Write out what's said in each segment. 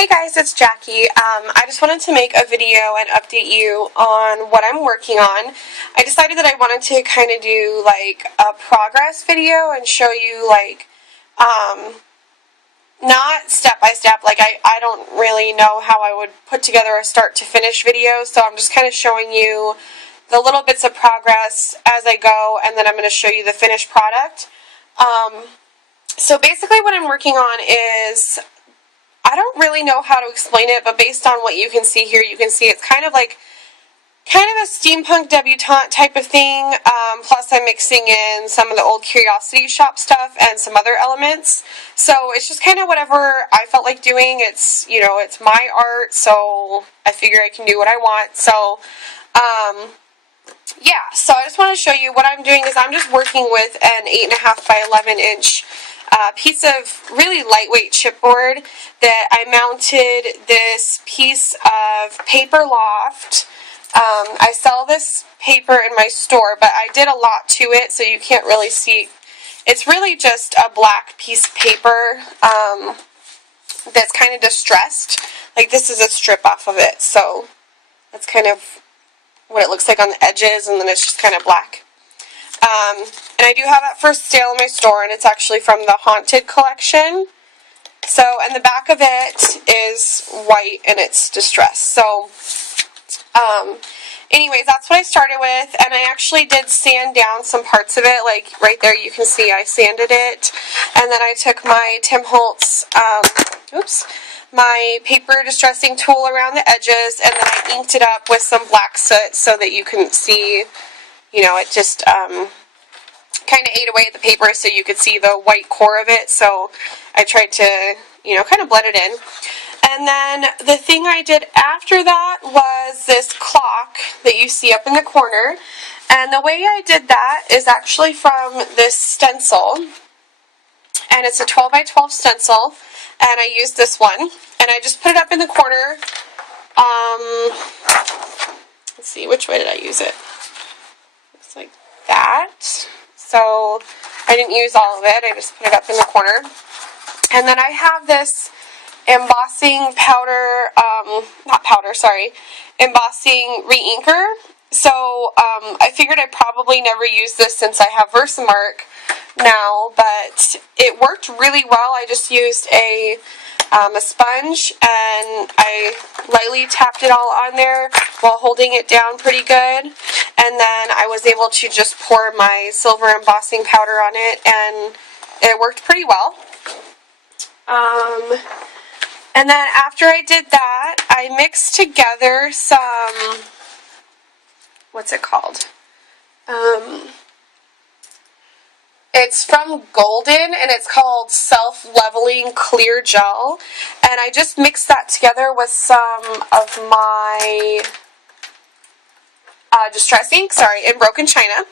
Hey guys, it's Jackie. I just wanted to make a video and update you on what I'm working on. I decided that I wanted to kind of do like a progress video and show you like, not step by step, like I don't really know how I would put together a start to finish video, so I'm just kind of showing you the little bits of progress as I go, and then I'm going to show you the finished product. So basically what I'm working on is, I don't really know how to explain it, but based on what you can see here, you can see it's kind of a steampunk debutante type of thing, plus I'm mixing in some of the old Curiosity Shop stuff and some other elements. So it's just kind of whatever I felt like doing. It's, you know, it's my art, so I figure I can do what I want. So, yeah, so I just want to show you what I'm doing is I'm just working with an 8.5 by 11 inch piece of really lightweight chipboard that I mounted this piece of paper loft. I sell this paper in my store, but I did a lot to it, so you can't really see. It's really just a black piece of paper that's kind of distressed. Like, this is a strip off of it, so that's kind of what it looks like on the edges, and then it's just kind of black. And I do have that for sale in my store, and it's actually from the Haunted collection. So, and the back of it is white, and it's distressed. So, anyways, that's what I started with, and I actually did sand down some parts of it, like right there you can see I sanded it, and then I took my Tim Holtz, my paper distressing tool around the edges, and then I inked it up with some black soot so that you couldn't see, you know, it just kind of ate away at the paper so you could see the white core of it, so I tried to, you know, kind of blend it in. And then the thing I did after that was this clock that you see up in the corner, and the way I did that is actually from this stencil, and it's a 12 by 12 stencil, and I used this one, and I just put it up in the corner. Let's see, which way did I use it? Looks like that. So I didn't use all of it, I just put it up in the corner. And then I have this embossing embossing re-inker. So I figured I'd probably never use this since I have Versamark now, but it worked really well. I just used a sponge, and I lightly tapped it all on there while holding it down pretty good, and then I was able to just pour my silver embossing powder on it, and it worked pretty well. And then after I did that, I mixed together some, what's it called? It's from Golden, and it's called Self-Leveling Clear Gel, and I just mixed that together with some of my Distress ink, in Broken China.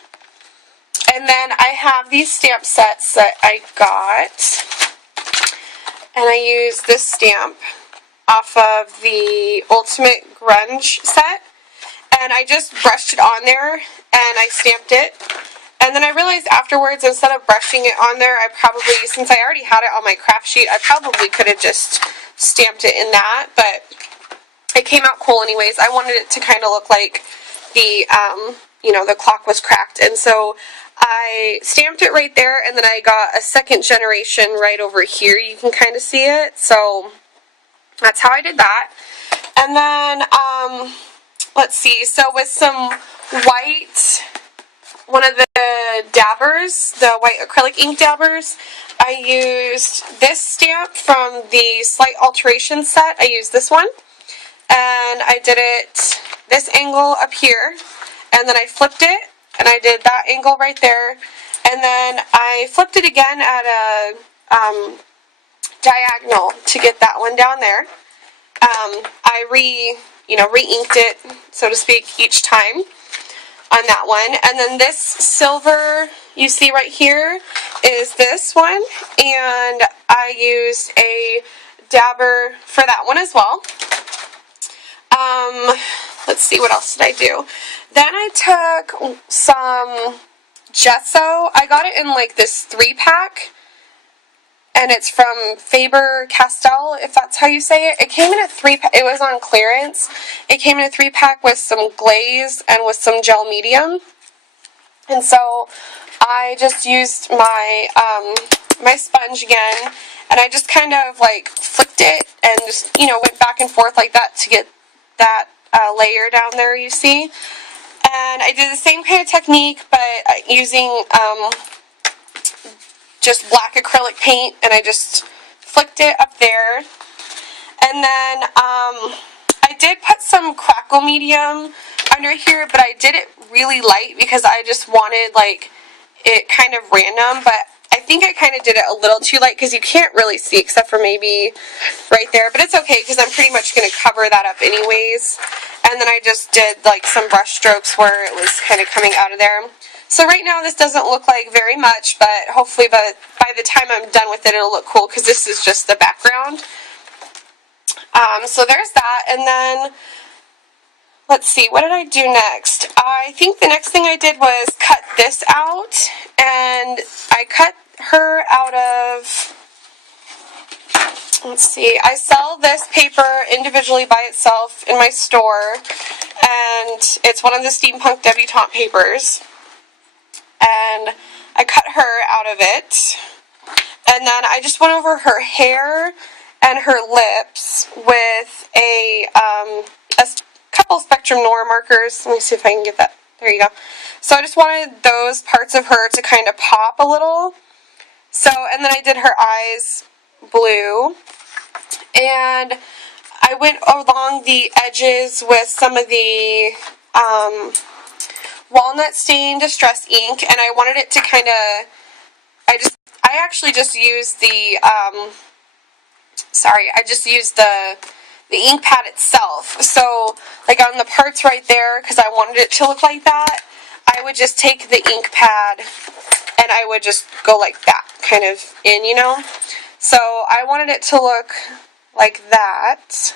And then I have these stamp sets that I got, and I used this stamp off of the Ultimate Grunge set, and I just brushed it on there, and I stamped it. And then I realized afterwards, instead of brushing it on there, I probably, since I already had it on my craft sheet, I probably could have just stamped it in that, but it came out cool anyways. I wanted it to kind of look like the, you know, the clock was cracked, and so I stamped it right there, and then I got a second generation right over here. You can kind of see it, so that's how I did that. And then, let's see, so with some white, one of the dabbers, the white acrylic ink dabbers, I used this stamp from the Slight Alteration set. I used this one, and I did it this angle up here, and then I flipped it, and I did that angle right there, and then I flipped it again at a diagonal to get that one down there. I re-inked it, so to speak, each time on that one. And then this silver you see right here is this one, and I used a dabber for that one as well. Let's see, what else did I do? Then I took some gesso. I got it in like this 3-pack, and it's from Faber-Castell, if that's how you say it. It came in a 3-pack. It was on clearance. It came in a 3-pack with some glaze and with some gel medium. And so I just used my my sponge again, and I just kind of like flicked it and just, you know, went back and forth like that to get that layer down there, you see. And I did the same kind of technique, but using just black acrylic paint, and I just flicked it up there. And then I did put some crackle medium under here, but I did it really light because I just wanted like it kind of random, but I think I kind of did it a little too light because you can't really see except for maybe right there, but it's okay because I'm pretty much going to cover that up anyways. And then I just did like some brush strokes where it was kind of coming out of there. So right now this doesn't look like very much, but hopefully by the time I'm done with it, it'll look cool because this is just the background. So there's that, and then let's see, what did I do next? I think the next thing I did was cut this out, and I cut her out of, let's see, I sell this paper individually by itself in my store, and it's one of the Steampunk Debutante papers, and I cut her out of it, and then I just went over her hair and her lips with a couple Spectrum Noir markers. Let me see if I can get that. There you go. So I just wanted those parts of her to kind of pop a little. So, and then I did her eyes blue. And I went along the edges with some of the walnut stain distress ink, and I wanted it to kind of, I actually just used the, I just used the ink pad itself. So, like on the parts right there, because I wanted it to look like that, I would just take the ink pad and I would just go like that, kind of in, you know? So, I wanted it to look like that.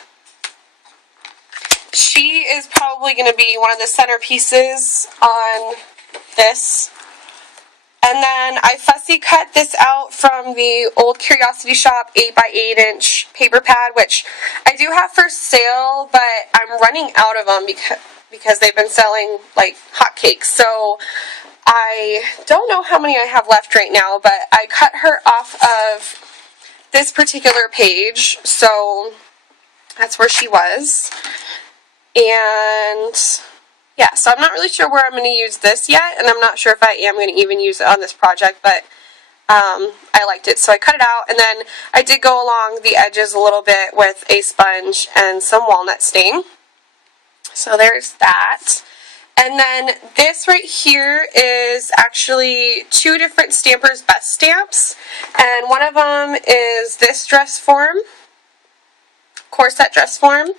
She is probably going to be one of the centerpieces on this. And then I fussy cut this out from the old Curiosity Shop 8x8 inch paper pad, which I do have for sale, but I'm running out of them because they've been selling like hotcakes. So I don't know how many I have left right now, but I cut her off of this particular page. So that's where she was. And yeah, so I'm not really sure where I'm going to use this yet, and I'm not sure if I am going to even use it on this project, but I liked it, so I cut it out, and then I did go along the edges a little bit with a sponge and some walnut stain. So there's that. And then this right here is actually 2 different Stampers' Best stamps, and one of them is this dress form, corset dress form.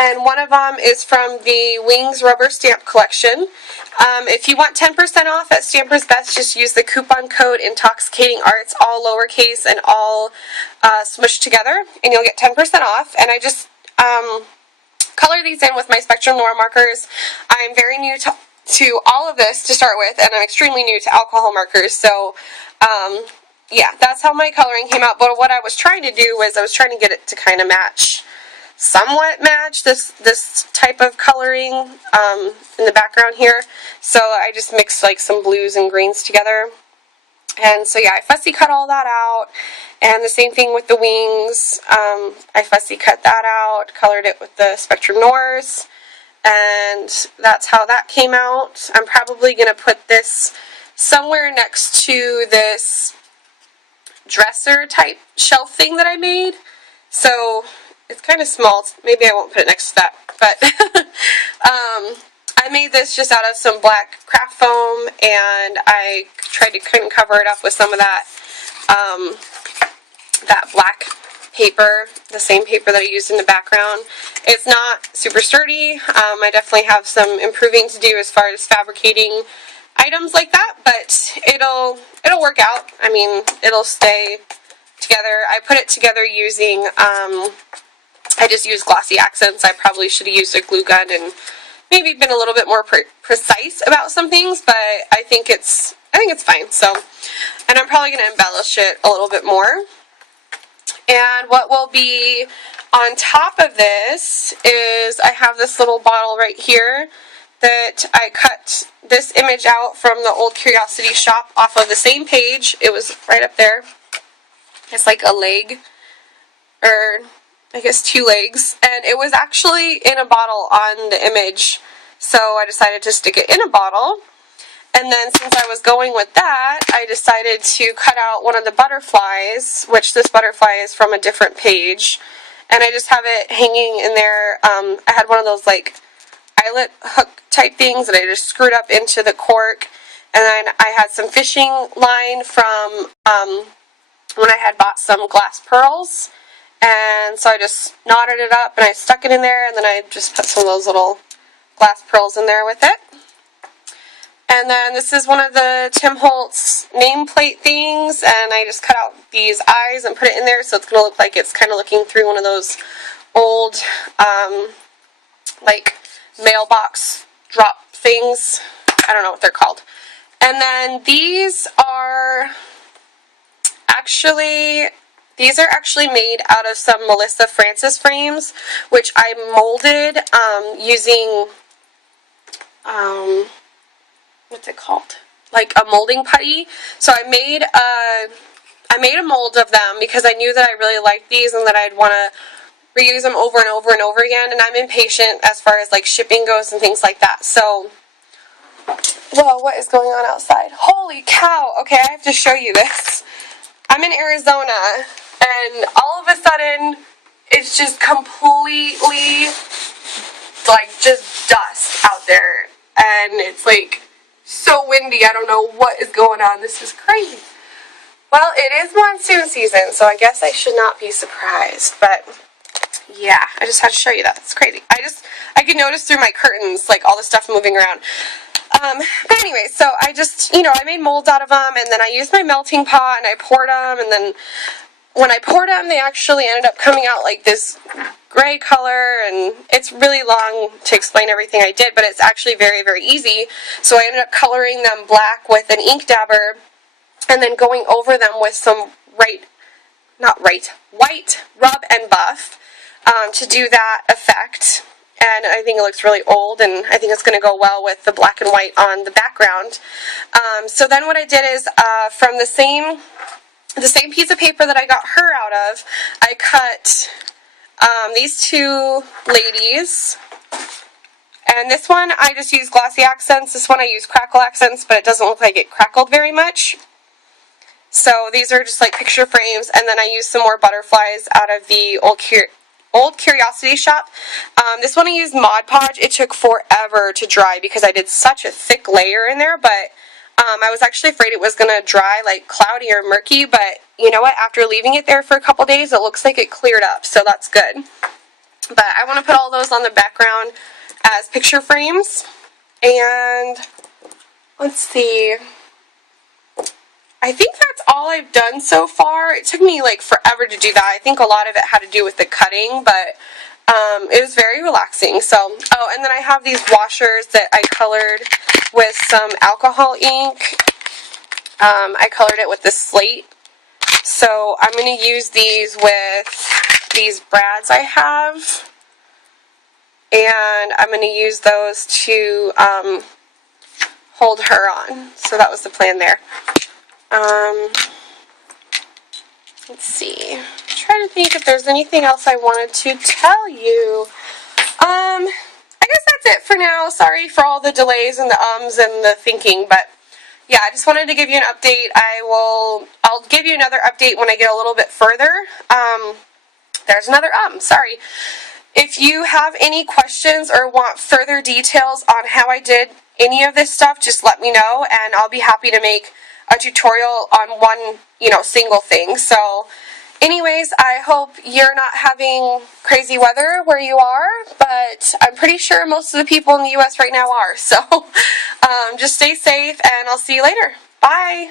And one of them is from the Wings Rubber Stamp Collection. If you want 10% off at Stampers' Best, just use the coupon code Intoxicating Arts, all lowercase and all smushed together, and you'll get 10% off. And I just color these in with my Spectrum Noir markers. I'm very new to all of this to start with, and I'm extremely new to alcohol markers. So, yeah, that's how my coloring came out. But what I was trying to do was I was trying to get it to kind of somewhat match this type of coloring in the background here. So I just mixed like some blues and greens together. And so yeah, I fussy cut all that out. And the same thing with the wings. I fussy cut that out, colored it with the Spectrum Noirs. And that's how that came out. I'm probably going to put this somewhere next to this dresser type shelf thing that I made. So it's kind of small. Maybe I won't put it next to that. But I made this just out of some black craft foam, and I tried to kind of cover it up with some of that that black paper, the same paper that I used in the background. It's not super sturdy. I definitely have some improving to do as far as fabricating items like that, but it'll work out. I mean, it'll stay together. I put it together using I just used glossy accents. I probably should have used a glue gun and maybe been a little bit more precise about some things, but I think it's fine. So, and I'm probably going to embellish it a little bit more. And what will be on top of this is I have this little bottle right here that I cut this image out from the old Curiosity Shop off of the same page. It was right up there. It's like a leg, or I guess 2 legs, and it was actually in a bottle on the image, so I decided to stick it in a bottle. And then since I was going with that, I decided to cut out one of the butterflies, which this butterfly is from a different page, and I just have it hanging in there. I had one of those like eyelet hook type things that I just screwed up into the cork, and then I had some fishing line from when I had bought some glass pearls, and so I just knotted it up and I stuck it in there, and then I just put some of those little glass pearls in there with it. And then this is one of the Tim Holtz nameplate things, and I just cut out these eyes and put it in there, so it's going to look like it's kind of looking through one of those old, like, mailbox drop things. I don't know what they're called. And then these are actually made out of some Melissa Francis frames, which I molded using, what's it called? Like a molding putty. So I made a mold of them because I knew that I really liked these and that I'd want to reuse them over and over and over again, and I'm impatient as far as like shipping goes and things like that. So, whoa, what is going on outside? Holy cow! Okay, I have to show you this. I'm in Arizona, and all of a sudden, it's just completely, like, just dust out there, and it's like so windy. I don't know what is going on. This is crazy. Well, it is monsoon season, so I guess I should not be surprised, but yeah, I just had to show you that. It's crazy. I could notice through my curtains, like, all the stuff moving around. But anyway, so I just, I made molds out of them, and then I used my melting pot, and I poured them, and then when I poured them, they actually ended up coming out like this gray color, and it's really long to explain everything I did, but it's actually very, very easy. So I ended up coloring them black with an ink dabber, and then going over them with some white rub and buff to do that effect. And I think it looks really old, and I think it's going to go well with the black and white on the background. So then what I did is, from the same piece of paper that I got her out of, I cut these 2 ladies. And this one, I just use glossy accents. This one I use crackle accents, but it doesn't look like it crackled very much. So these are just like picture frames, and then I used some more butterflies out of the old Curiosity Shop. This one I used Mod Podge. It took forever to dry because I did such a thick layer in there, but I was actually afraid it was going to dry like cloudy or murky, but you know what? After leaving it there for a couple days, it looks like it cleared up, so that's good. But I want to put all those on the background as picture frames, and let's see. I think that's all I've done so far. It took me like forever to do that. I think a lot of it had to do with the cutting, but it was very relaxing. So, oh, and then I have these washers that I colored with some alcohol ink. I colored it with the slate. So I'm going to use these with these brads I have. And I'm going to use those to hold her on. So that was the plan there. Let's see. I'm trying to think if there's anything else I wanted to tell you. I guess that's it for now. Sorry for all the delays and the ums and the thinking, but yeah, I just wanted to give you an update. I'll give you another update when I get a little bit further. There's another sorry. If you have any questions or want further details on how I did any of this stuff, just let me know, and I'll be happy to make a tutorial on one, single thing. So anyways, I hope you're not having crazy weather where you are, but I'm pretty sure most of the people in the US right now are. So just stay safe, and I'll see you later. Bye.